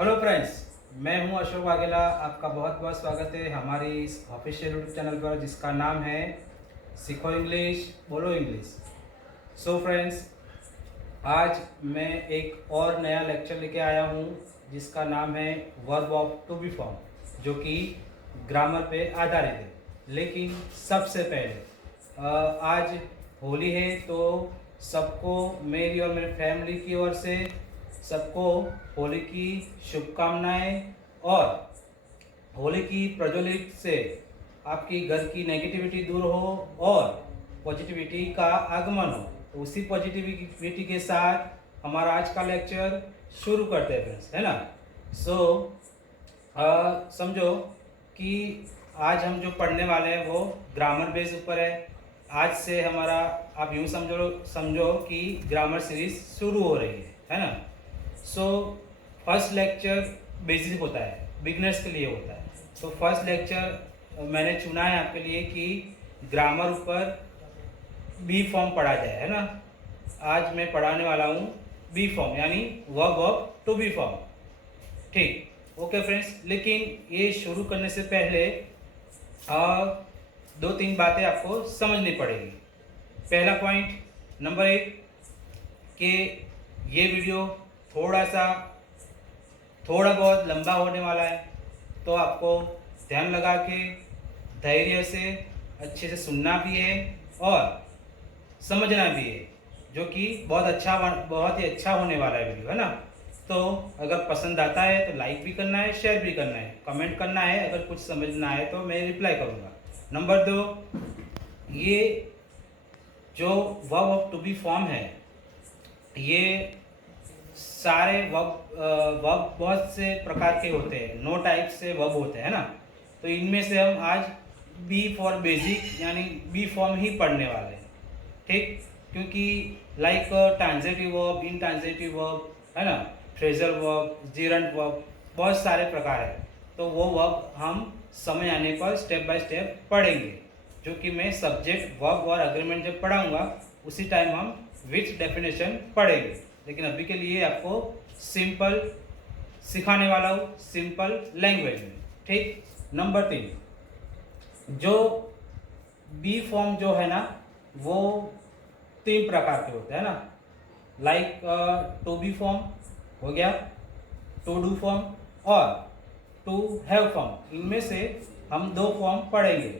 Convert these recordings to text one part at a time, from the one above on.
Hello friends, मैं हूं अशोक वाघेला। आपका बहुत बहुत स्वागत है हमारी इस ऑफिशियल यूट्यूब चैनल पर जिसका नाम है सीखो इंग्लिश बोलो इंग्लिश। सो फ्रेंड्स, आज मैं एक और नया लेक्चर लेके आया हूं जिसका नाम है verb of to be form, जो कि ग्रामर पे आधारित है। लेकिन सबसे पहले आज होली है, तो सबको मेरी और मेरी फैमिली की ओर से सबको होली की शुभकामनाएं और होली की प्रज्वलित से आपकी घर की नेगेटिविटी दूर हो और पॉजिटिविटी का आगमन हो। तो उसी पॉजिटिविटी के साथ हमारा आज का लेक्चर शुरू करते हैं फ्रेंड्स, है ना। समझो कि आज हम जो पढ़ने वाले हैं वो ग्रामर बेस ऊपर है। आज से हमारा आप यूँ समझो कि ग्रामर सीरीज शुरू हो रही है ना। फर्स्ट लेक्चर बेसिक होता है, बिगनर्स के लिए होता है। तो फर्स्ट लेक्चर मैंने चुना है आपके लिए कि ग्रामर ऊपर बी फॉर्म पढ़ा जाए, है ना। आज मैं पढ़ाने वाला हूँ बी फॉर्म, यानी वर्ब टू बी फॉर्म। ठीक, ओके फ्रेंड्स। लेकिन ये शुरू करने से पहले दो तीन बातें आपको समझनी पड़ेगी। पहला पॉइंट, नंबर 1, कि ये वीडियो थोड़ा बहुत लंबा होने वाला है, तो आपको ध्यान लगा के धैर्य से अच्छे से सुनना भी है और समझना भी है, जो कि बहुत ही अच्छा होने वाला है वीडियो, है ना। तो अगर पसंद आता है तो लाइक भी करना है, शेयर भी करना है, कमेंट करना है। अगर कुछ समझना है तो मैं रिप्लाई करूँगा। नंबर 2, ये जो verb of to be form है, ये सारे वर्ब बहुत से प्रकार के होते हैं, 9 टाइप से वर्ब होते हैं ना। तो इनमें से हम आज बी फॉर बेसिक यानी बी फॉर्म ही पढ़ने वाले हैं। ठीक, क्योंकि like transitive verb, intransitive verb, है ना, फ्रेजल वर्ब, जीरंट वर्ब, बहुत सारे प्रकार है। तो वो वर्ब हम समय आने पर स्टेप बाय स्टेप पढ़ेंगे, जो कि मैं सब्जेक्ट वर्ब और अग्रीमेंट जब पढ़ाऊंगा उसी टाइम हम विच डेफिनेशन पढ़ेंगे। लेकिन अभी के लिए आपको सिंपल सिखाने वाला हूँ, सिंपल लैंग्वेज में। ठीक, नंबर 3, जो बी फॉर्म जो है ना वो 3 प्रकार के होते हैं ना। लाइक टू बी फॉर्म हो गया, टू डू फॉर्म और टू हैव फॉर्म। इनमें से हम 2 फॉर्म पढ़ेंगे,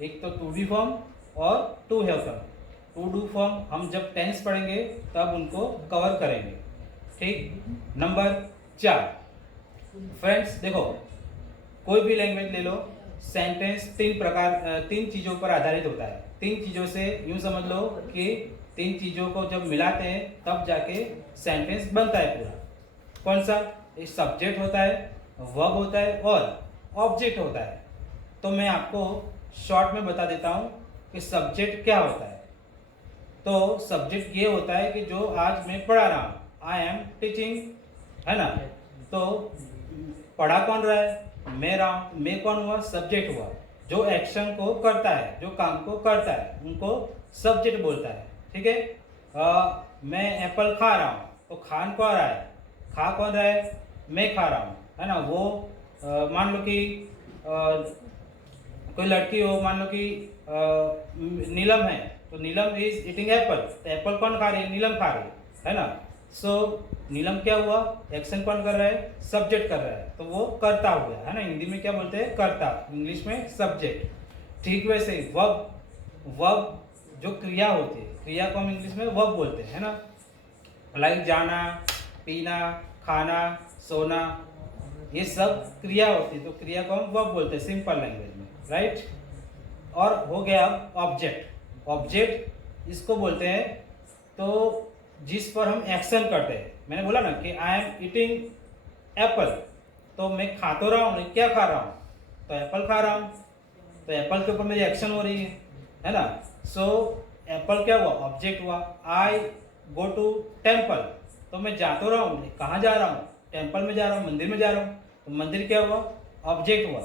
एक तो टू बी फॉर्म और to have form. To do form हम जब टेंस पढ़ेंगे तब उनको कवर करेंगे। ठीक, नंबर 4, फ्रेंड्स देखो, कोई भी लैंग्वेज ले लो, सेंटेंस 3 चीज़ों पर आधारित होता है। 3 चीज़ों से यूँ समझ लो कि 3 चीज़ों को जब मिलाते हैं तब जाके सेंटेंस बनता है पूरा। कौन सा? एक सब्जेक्ट होता है, वर्ब होता है और ऑब्जेक्ट होता है। तो मैं आपको शॉर्ट में बता देता हूँ कि सब्जेक्ट क्या होता है। तो सब्जेक्ट ये होता है कि जो आज मैं पढ़ा रहा हूँ, आई एम टीचिंग, है ना। तो पढ़ा कौन रहा है? मैं रहा हूँ। मैं कौन हुआ? सब्जेक्ट हुआ। जो एक्शन को करता है, जो काम को करता है, उनको सब्जेक्ट बोलता है। ठीक है। मैं एप्पल खा रहा हूँ, तो खान कौन रहा है? खा कौन रहा है? मैं खा रहा हूँ, है ना। वो मान लो कि कोई लड़की हो, मान लो कि नीलम है, तो नीलम इज ईटिंग एप्पल। तो एप्पल कौन खा रही है? नीलम खा रही है ना। सो नीलम क्या हुआ? एक्शन कौन कर रहा है? सब्जेक्ट कर रहा है, तो वो करता हुआ है ना। हिंदी में क्या बोलते हैं? करता, इंग्लिश में सब्जेक्ट। ठीक वैसे ही वर्ब जो क्रिया होती है, क्रिया को हम इंग्लिश में वर्ब बोलते हैं, है ना। लाइक जाना, पीना, खाना, सोना, ये सब क्रिया होती है। तो क्रिया को हम वर्ब बोलते हैं सिंपल लैंग्वेज में, राइट। और हो गया अब ऑब्जेक्ट। ऑब्जेक्ट इसको बोलते हैं तो जिस पर हम एक्शन करते हैं। मैंने बोला ना कि आई एम ईटिंग एप्पल, तो मैं खा तो रहा हूँ, क्या खा रहा हूँ? तो एप्पल खा रहा हूँ। तो एप्पल के ऊपर मेरी एक्शन हो रही है ना। सो एप्पल क्या हुआ? ऑब्जेक्ट हुआ। आई गो टू टेम्पल, तो मैं जा तो रहा हूँ, कहाँ जा रहा हूँ? टेम्पल में जा रहा हूँ, मंदिर में जा रहा हूँ। तो मंदिर क्या हुआ? ऑब्जेक्ट हुआ।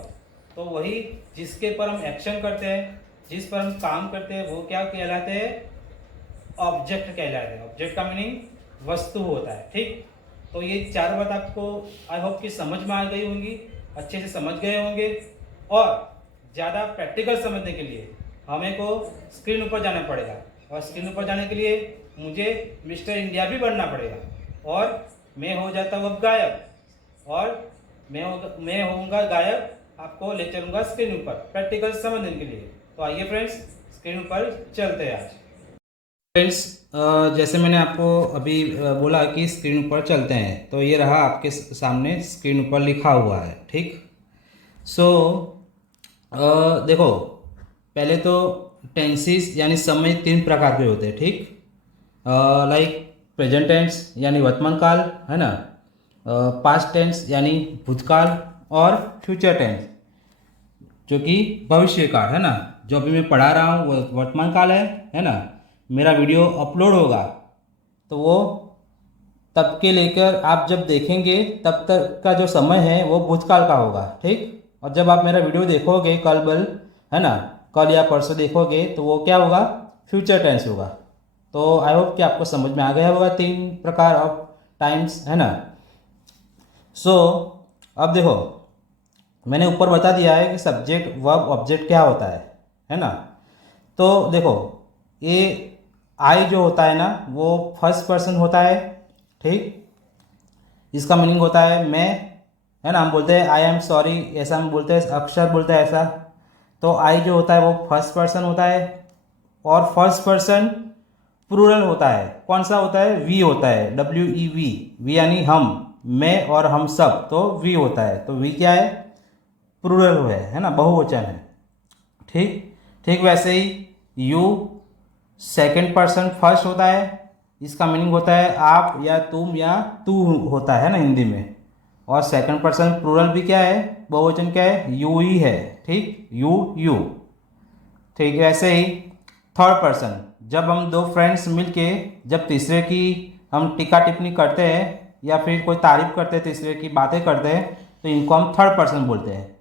तो वही जिसके पर हम एक्शन करते हैं, जिस पर हम काम करते हैं, वो क्या कहलाते हैं? ऑब्जेक्ट कहलाते हैं। ऑब्जेक्ट का मीनिंग वस्तु होता है। ठीक, तो ये चार बात आपको आई होप कि समझ में आ गई होंगी, अच्छे से समझ गए होंगे। और ज़्यादा प्रैक्टिकल समझने के लिए हमें को स्क्रीन ऊपर जाना पड़ेगा, और स्क्रीन ऊपर जाने के लिए मुझे मिस्टर इंडिया भी बनना पड़ेगा, और मैं हो जाता हूँ अब गायब, और मैं होऊंगा गायब, आपको ले चलूँगा स्क्रीन ऊपर प्रैक्टिकल समझने के लिए। तो आइए फ्रेंड्स, स्क्रीन ऊपर चलते हैं आज। फ्रेंड्स, जैसे मैंने आपको अभी बोला कि स्क्रीन ऊपर चलते हैं, तो ये रहा आपके सामने स्क्रीन ऊपर लिखा हुआ है, ठीक। सो देखो, पहले तो टेंसेस यानी समय 3 प्रकार के होते हैं, ठीक। लाइक प्रेजेंट टेंस यानी वर्तमान काल, है ना, पास्ट टेंस यानी भूतकाल, और फ्यूचर टेंस जो कि भविष्य काल, है ना। जो अभी मैं पढ़ा रहा हूँ वो वर्तमान काल है ना। मेरा वीडियो अपलोड होगा तो वो तब के लेकर आप जब देखेंगे तब तक का जो समय है वो भूतकाल का होगा, ठीक। और जब आप मेरा वीडियो देखोगे कल बल, है ना, कल या परसों देखोगे, तो वो क्या होगा, फ्यूचर टेंस होगा। तो आई होप कि आपको समझ में आ गया होगा 3 प्रकार ऑफ टाइम्स, है ना। सो अब देखो, मैंने ऊपर बता दिया है कि सब्जेक्ट वर्ब ऑब्जेक्ट क्या होता है ना। तो देखो, ये आई जो होता है ना वो फर्स्ट पर्सन होता है, ठीक। इसका मीनिंग होता है मैं, है ना। हम बोलते हैं आई एम सॉरी, ऐसा हम बोलते हैं, अक्षर बोलते हैं ऐसा। तो आई जो होता है वो फर्स्ट पर्सन होता है, और फर्स्ट पर्सन प्लूरल होता है। कौन सा होता है, वी होता है, WEV, वी यानी हम, मैं और हम सब, तो वी होता है। तो वी क्या है, प्लूरल है ना, बहुवचन है, ठीक। ठीक वैसे ही यू सेकंड पर्सन फर्स्ट होता है। इसका मीनिंग होता है आप या तुम या तू होता है ना हिंदी में। और सेकंड पर्सन प्लूरल भी क्या है, बहुवचन क्या है, यू ही है, ठीक, यू। ठीक, वैसे ही थर्ड पर्सन, जब हम 2 फ्रेंड्स मिलके जब तीसरे की हम टीका टिप्पणी करते हैं या फिर कोई तारीफ करते हैं, तीसरे की बातें करते हैं, तो इनको हम थर्ड पर्सन बोलते हैं।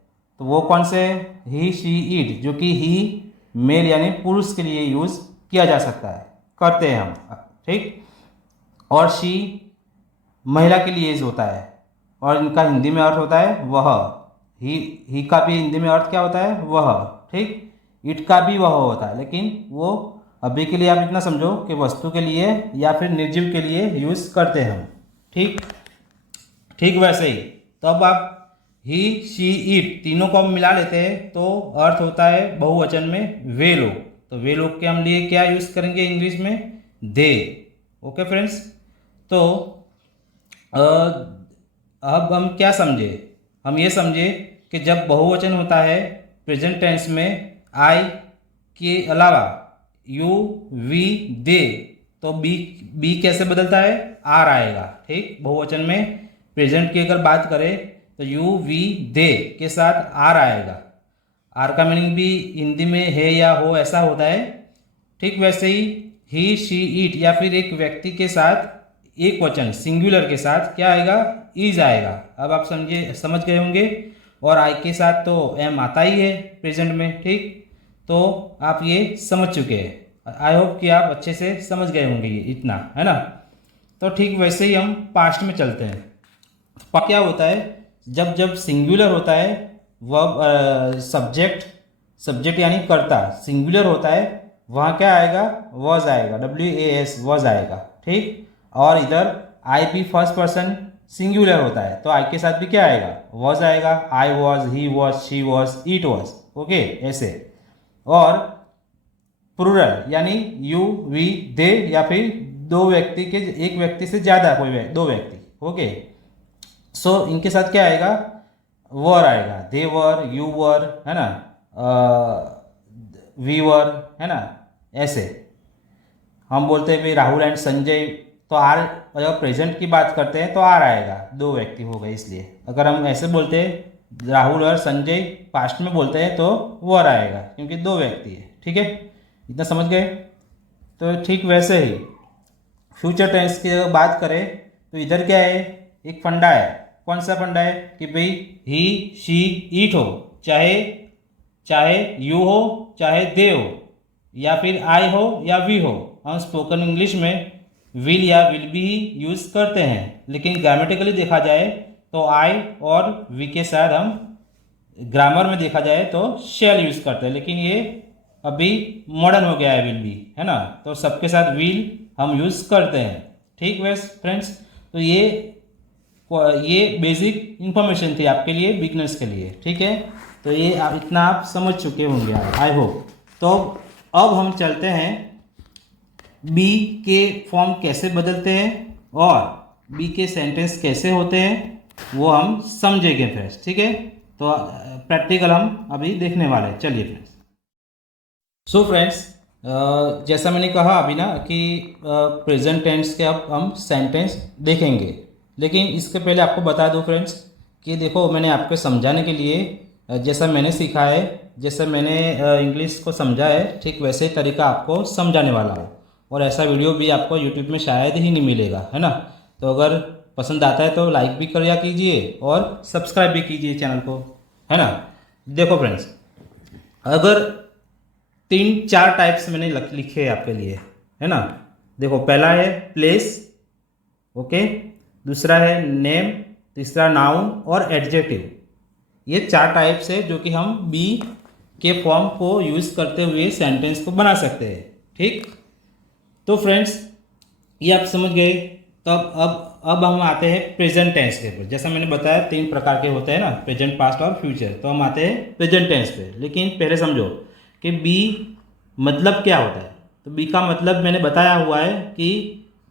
तो वो कौन से, ही शी इट, जो कि ही मेल यानी पुरुष के लिए यूज़ किया जा सकता है, करते हैं हम, ठीक। और शी महिला के लिए यूज होता है, और इनका हिंदी में अर्थ होता है वह। ही का भी हिंदी में अर्थ क्या होता है, वह, ठीक। इट का भी वह होता है, लेकिन वो अभी के लिए आप इतना समझो कि वस्तु के लिए या फिर निर्जीव के लिए यूज़ करते हैं हम, ठीक। ठीक वैसे ही तो अब आप ही शी इट तीनों को हम मिला लेते हैं तो अर्थ होता है बहुवचन में वे लोग। तो वे लोग के हम लिए क्या यूज़ करेंगे इंग्लिश में, दे। ओके फ्रेंड्स, तो अब हम क्या समझे, हम ये समझे कि जब बहुवचन होता है प्रेजेंट टेंस में आई के अलावा यू वी दे, तो बी कैसे बदलता है, आर आएगा, ठीक। बहुवचन में प्रेजेंट की अगर बात करें तो यू वी दे के साथ आर आएगा। आर का मीनिंग भी हिंदी में है या हो ऐसा होता है, ठीक। वैसे ही शी इट या फिर एक व्यक्ति के साथ एक वचन सिंगुलर के साथ क्या आएगा, इज आएगा। अब आप समझ गए होंगे। और आई के साथ तो एम आता ही है प्रेजेंट में, ठीक। तो आप ये समझ चुके हैं, आई होप कि आप अच्छे से समझ गए होंगे ये इतना, है ना। तो ठीक वैसे ही हम पास्ट में चलते हैं। क्या होता है, जब जब सिंगुलर होता है वर्ब, सब्जेक्ट यानी कर्ता सिंगुलर होता है, वहाँ क्या आएगा, वॉज आएगा, WAS वॉज आएगा, ठीक। और इधर आई भी फर्स्ट पर्सन सिंगुलर होता है, तो आई के साथ भी क्या आएगा, वॉज आएगा। I was, he was, she was, it was, okay ऐसे। और प्लूरल यानी यू वी दे या फिर एक व्यक्ति से ज़्यादा दो व्यक्ति, ओके। सो इनके साथ क्या आएगा, वर आएगा, दे वर, यू वर, है ना, वी वर, है ना, ऐसे। हम बोलते हैं भाई राहुल एंड संजय, तो आर, अगर प्रेजेंट की बात करते हैं तो आर आएगा, 2 व्यक्ति हो गए इसलिए। अगर हम ऐसे बोलते हैं राहुल और संजय पास्ट में बोलते हैं तो वर आएगा क्योंकि 2 व्यक्ति है, ठीक है। इतना समझ गए। तो ठीक वैसे ही फ्यूचर टेंस की अगर बात करें तो इधर क्या है, एक फंडा है। कौन सा फंडा है कि भाई ही शी इट हो, चाहे यू हो, चाहे दे हो, या फिर आई हो या वी हो। हम स्पोकन इंग्लिश में विल या विल बी ही यूज़ करते हैं, लेकिन ग्रामेटिकली देखा जाए तो आई और वी के साथ हम ग्रामर में देखा जाए तो शैल यूज़ करते हैं, लेकिन ये अभी मॉडर्न हो गया है विल बी, है ना। तो सबके साथ विल हम यूज़ करते हैं। ठीक वैसे फ्रेंड्स, तो ये बेसिक इन्फॉर्मेशन थी आपके लिए, बिगनर्स के लिए। ठीक है, तो ये आप इतना आप समझ चुके होंगे आई होप। तो अब हम चलते हैं बी के फॉर्म कैसे बदलते हैं और बी के सेंटेंस कैसे होते हैं, वो हम समझेंगे फ्रेंड्स। ठीक है, तो प्रैक्टिकल हम अभी देखने वाले हैं। चलिए फ्रेंड्स। सो फ्रेंड्स, जैसा मैंने कहा अभी ना कि प्रेजेंट टेंस के अब हम सेंटेंस देखेंगे, लेकिन इसके पहले आपको बता दूं फ्रेंड्स कि देखो, मैंने आपको समझाने के लिए जैसा मैंने सीखा है, जैसा मैंने इंग्लिश को समझा है, ठीक वैसे तरीका आपको समझाने वाला हूँ। और ऐसा वीडियो भी आपको यूट्यूब में शायद ही नहीं मिलेगा, है ना। तो अगर पसंद आता है तो लाइक भी करिए कीजिए और सब्सक्राइब भी कीजिए चैनल को, है ना। देखो फ्रेंड्स, अगर 3-4 टाइप्स मैंने लिखे हैं आपके लिए, है ना। देखो, पहला है प्लेस, ओके, दूसरा है नेम, तीसरा नाउन और एडजेक्टिव। ये 4 टाइप्स है जो कि हम बी के फॉर्म को यूज़ करते हुए सेंटेंस को बना सकते हैं। ठीक, तो फ्रेंड्स ये आप समझ गए। तब अब हम आते हैं प्रेजेंट टेंस के ऊपर। जैसा मैंने बताया 3 प्रकार के होते हैं ना, प्रेजेंट, पास्ट और फ्यूचर। तो हम आते हैं प्रेजेंट टेंस पे, लेकिन पहले समझो कि बी मतलब क्या होता है। तो बी का मतलब मैंने बताया हुआ है कि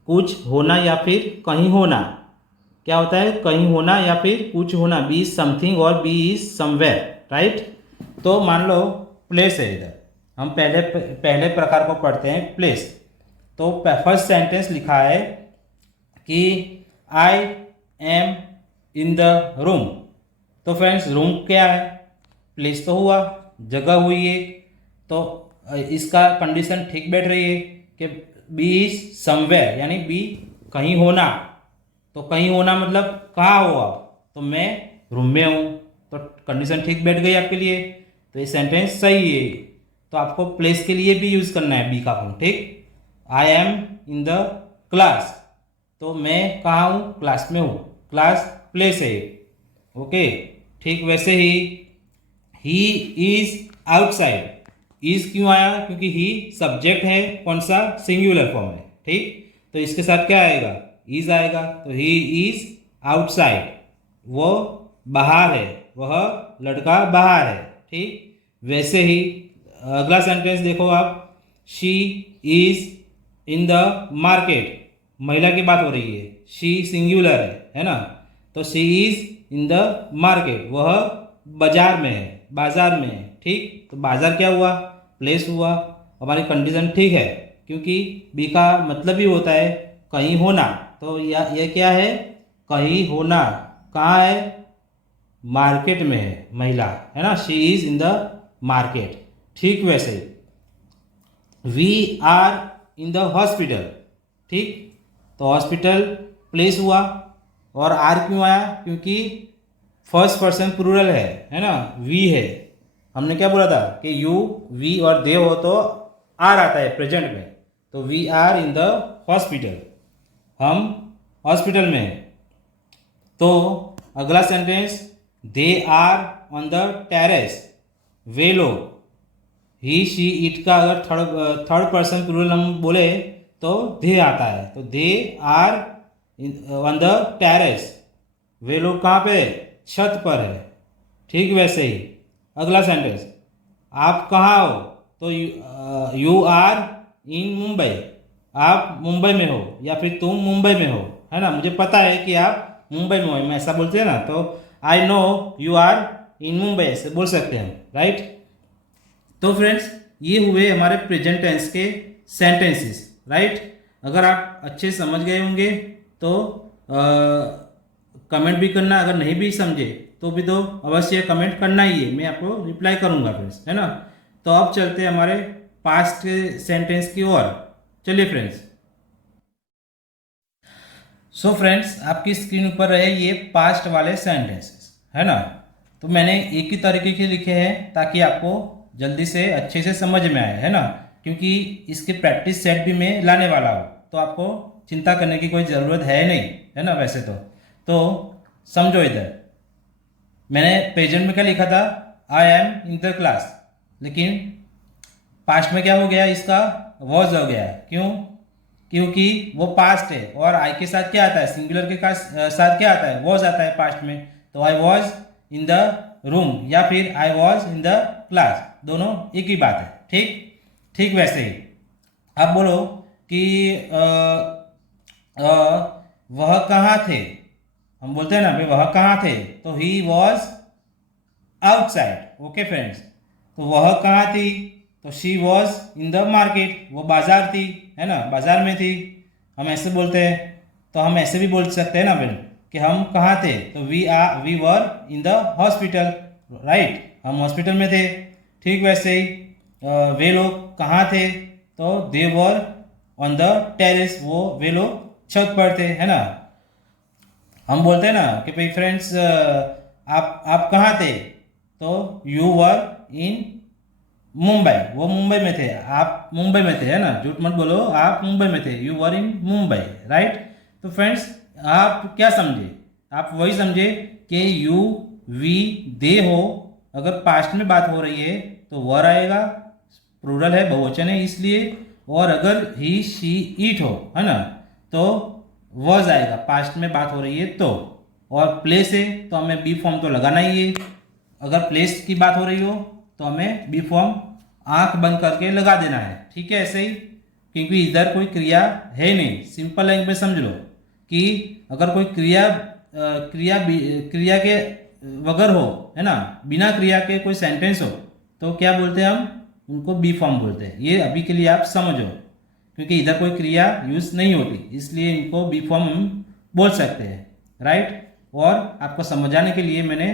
कुछ होना या फिर कहीं होना। क्या होता है? कहीं होना या फिर कुछ होना। बी इज समथिंग और बी इज समवेयर, राइट। तो मान लो प्लेस है, इधर हम पहले प्रकार को पढ़ते हैं, प्लेस। तो फर्स्ट सेंटेंस लिखा है कि I am in the room. तो फ्रेंड्स, रूम क्या है? प्लेस तो हुआ, जगह हुई है। तो इसका कंडीशन ठीक बैठ रही है कि बी इज समवेयर, यानी बी कहीं होना। तो कहीं होना मतलब कहाँ हो आप? तो मैं रूम में हूँ। तो कंडीशन ठीक बैठ गई आपके लिए, तो ये सेंटेंस सही है। तो आपको प्लेस के लिए भी यूज़ करना है बी का फॉर्म। ठीक, I am in the class. तो मैं कहाँ हूँ? क्लास में हूँ। क्लास प्लेस है, ओके। ठीक वैसे ही इज आउटसाइड। इज क्यों आया? क्योंकि ही सब्जेक्ट है, कौन सा? सिंगुलर फॉर्म है। ठीक, तो इसके साथ क्या आएगा? इज आएगा। तो ही इज आउटसाइड, वो बाहर है, वह लड़का बाहर है। ठीक, वैसे ही अगला सेंटेंस देखो आप, she is in the market. महिला की बात हो रही है, शी सिंगुलर है ना। तो she is in the market, वह बाजार में है, बाजार में है। ठीक, तो बाजार क्या हुआ? प्लेस हुआ। हमारी कंडीशन ठीक है, क्योंकि बी का मतलब ही होता है कहीं होना। तो यह क्या है? कहीं होना। कहाँ है? मार्केट में है, महिला, है ना। She is in the market. ठीक वैसे we are in the hospital. ठीक, तो हॉस्पिटल प्लेस हुआ। और आर क्यों आया? क्योंकि फर्स्ट पर्सन प्लूरल है ना, वी है। हमने क्या बोला था कि यू, वी और दे हो तो आर आता है प्रेजेंट में। तो we are in the hospital, हम हॉस्पिटल में हैं। तो अगला sentence, they are on the terrace. वे लोग, ही, शी, इट का अगर थर्ड पर्सन प्लूरल हम बोले तो दे आता है। तो they are on the terrace, वे लोग कहाँ पे? छत पर है। ठीक वैसे ही अगला सेंटेंस, आप कहाँ हो? तो यू आर इन मुंबई। आप मुंबई में हो या फिर तुम मुंबई में हो, है ना। मुझे पता है कि आप मुंबई में हो, मैं ऐसा बोलते हैं ना। तो I know you are in Mumbai, ऐसे बोल सकते हैं, राइट। तो फ्रेंड्स, ये हुए हमारे प्रेजेंट टेंस के सेंटेंसेस, राइट। अगर आप अच्छे समझ गए होंगे तो कमेंट भी करना। अगर नहीं भी समझे तो भी तो अवश्य कमेंट करना ही है, मैं आपको रिप्लाई करूंगा फ्रेंड्स, है ना। तो अब चलते हैं हमारे पास्ट सेंटेंस की ओर। चलिए फ्रेंड्स। सो फ्रेंड्स, आपकी स्क्रीन ऊपर रहे ये पास्ट वाले सेंटेंसेस, है ना। तो मैंने एक ही तरीके के लिखे हैं ताकि आपको जल्दी से अच्छे से समझ में आए, है ना। क्योंकि इसके प्रैक्टिस सेट भी मैं लाने वाला हूँ, तो आपको चिंता करने की कोई ज़रूरत है नहीं, है ना। वैसे तो समझो, इधर मैंने प्रेजेंट में क्या लिखा था, I am in the class, लेकिन पास्ट में क्या हो गया, इसका वॉज हो गया। क्यों? क्योंकि वो पास्ट है और आई के साथ क्या आता है, सिंगुलर के साथ क्या आता है, वॉज आता है पास्ट में। तो I was in the room या फिर I was in the class, दोनों एक ही बात है। ठीक वैसे ही आप बोलो कि वह कहाँ थे, हम बोलते हैं ना भाई वह कहाँ थे, तो he was outside. Okay friends, तो वह कहाँ थी, तो she was in the market, वो बाजार थी, है ना, बाजार में थी। हम ऐसे बोलते हैं, तो हम ऐसे भी बोल सकते हैं ना फ्रेंड कि हम कहाँ थे, तो we were in the hospital, right, हम हॉस्पिटल में थे। ठीक वैसे ही वे लोग कहाँ थे, तो दे वर ऑन द टेरेस, वे लोग छत पर थे, है ना। हम बोलते हैं ना कि भाई फ्रेंड्स आप कहाँ थे, तो यू वर इन मुंबई, वो मुंबई में थे, आप मुंबई में थे, है ना, झूठ मत बोलो, आप मुंबई में थे, you were in Mumbai, right. तो फ्रेंड्स आप क्या समझे, आप वही समझे कि यू वी दे हो, अगर पास्ट में बात हो रही है तो वर आएगा, प्लूरल है, बहुवचन है इसलिए, और अगर ही शी ईट हो, है ना, तो वॉज आएगा, पास्ट में बात हो रही है तो। और प्लेस है तो हमें बी फॉर्म तो लगाना ही है, अगर प्लेस की बात हो रही हो तो हमें बी फॉर्म आंख बंद करके लगा देना है। ठीक है, ऐसे ही, क्योंकि इधर कोई क्रिया है नहीं। सिंपल लैंग्वेज में समझ लो कि अगर कोई क्रिया के वगैरह हो, है ना, बिना क्रिया के कोई सेंटेंस हो, तो क्या बोलते हैं हम, उनको बी फॉर्म बोलते हैं। ये अभी के लिए आप समझो, क्योंकि इधर कोई क्रिया यूज नहीं होती, इसलिए इनको बी फॉर्म हम बोल सकते हैं, राइट। और आपको समझाने के लिए मैंने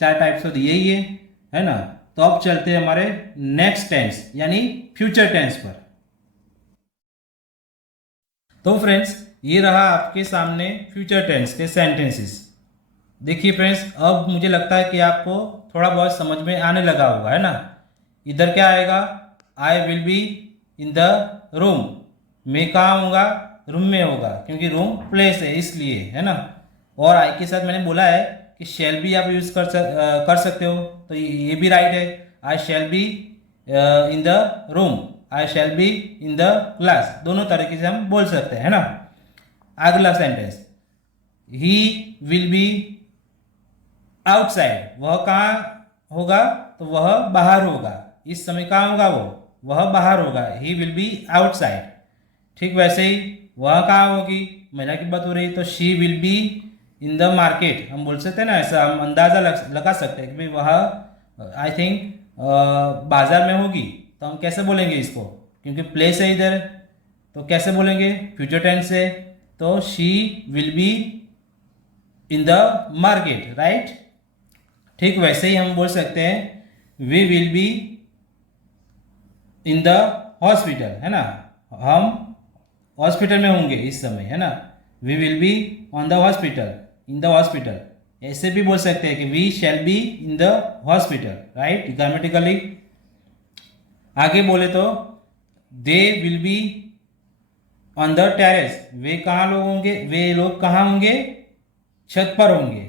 4 टाइप्स तो दिए ही है ना। तो अब चलते हैं हमारे नेक्स्ट टेंस यानी फ्यूचर टेंस पर। तो फ्रेंड्स ये रहा आपके सामने फ्यूचर टेंस के सेंटेंसेस। देखिए फ्रेंड्स, अब मुझे लगता है कि आपको थोड़ा बहुत समझ में आने लगा होगा, है ना। इधर क्या आएगा, I will be in the room, मैं कहाँ होगा, रूम में होगा, क्योंकि रूम प्लेस है इसलिए, है ना। और आई के साथ मैंने बोला है कि शैल भी आप यूज कर सकते हो, तो ये भी राइट है। I shall be in the room, I shall be in the class, दोनों तरीके से हम बोल सकते हैं, है ना। अगला sentence, he will be outside, वह कहाँ होगा, तो वह बाहर होगा, इस समय कहाँ होगा, वह बाहर होगा, ही विल बी आउटसाइड। ठीक वैसे ही वह कहाँ होगी, महिला की बात हो रही है, तो she will be in the market, हम बोल सकते हैं ना, ऐसा हम अंदाजा लगा सकते हैं कि भाई वह आई थिंक बाजार में होगी। तो हम कैसे बोलेंगे इसको, क्योंकि प्लेस है इधर, तो कैसे बोलेंगे, फ्यूचर टेंस है, तो she will be in the market, right. ठीक वैसे ही हम बोल सकते हैं we will be in the hospital, है ना, हम हॉस्पिटल में होंगे इस समय, है ना, we will be on the hospital, in the hospital. ऐसे भी बोल सकते हैं कि we shall be in the hospital, right, grammatically. आगे बोले तो they will be on the terrace, वे कहाँ लोग होंगे, वे लोग कहाँ होंगे, छत पर होंगे,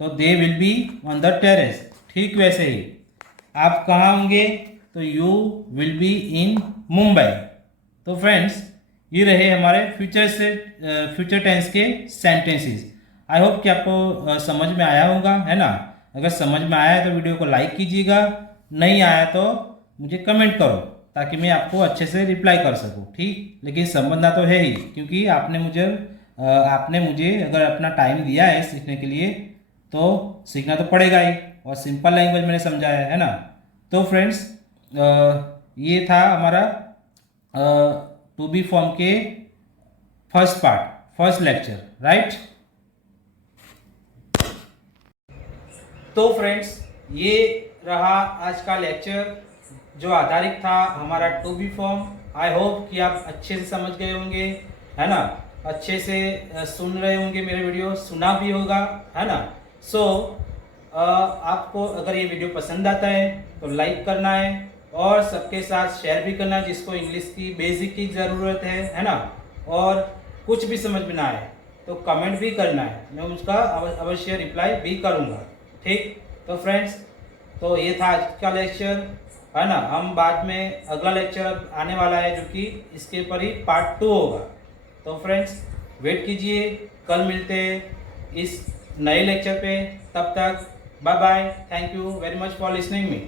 तो they will be on the terrace. ठीक वैसे ही आप कहाँ होंगे, तो यू विल बी इन मुंबई। तो फ्रेंड्स ये रहे हमारे फ्यूचर टेंस के सेंटेंसेस। आई होप कि आपको समझ में आया होगा, है ना। अगर समझ में आया है तो वीडियो को लाइक कीजिएगा, नहीं आया तो मुझे कमेंट करो, ताकि मैं आपको अच्छे से रिप्लाई कर सकूं, ठीक। लेकिन समझना तो है ही, क्योंकि आपने मुझे अगर अपना टाइम दिया है सीखने के लिए, तो सीखना तो पड़ेगा ही, और सिंपल लैंग्वेज मैंने समझाया है ना। तो फ्रेंड्स ये था हमारा टू बी फॉर्म के फर्स्ट लेक्चर, राइट। तो फ्रेंड्स ये रहा आज का लेक्चर, जो आधारित था हमारा to be form. I hope कि आप अच्छे से समझ गए होंगे, है ना, अच्छे से सुन रहे होंगे मेरे वीडियो, सुना भी होगा, है ना। सो आपको अगर ये वीडियो पसंद आता है तो लाइक करना है, और सबके साथ शेयर भी करना है जिसको इंग्लिश की बेसिक की ज़रूरत है ना। और कुछ भी समझ में ना आए तो कमेंट भी करना है, मैं उसका अवश्य रिप्लाई भी करूँगा। ठीक, तो फ्रेंड्स, तो ये था आज का लेक्चर, है ना। हम बाद में अगला लेक्चर आने वाला है जो कि इसके ऊपर ही पार्ट 2 होगा। तो फ्रेंड्स वेट कीजिए, कल मिलते हैं इस नए लेक्चर पे। तब तक bye bye, thank you very much for listening me.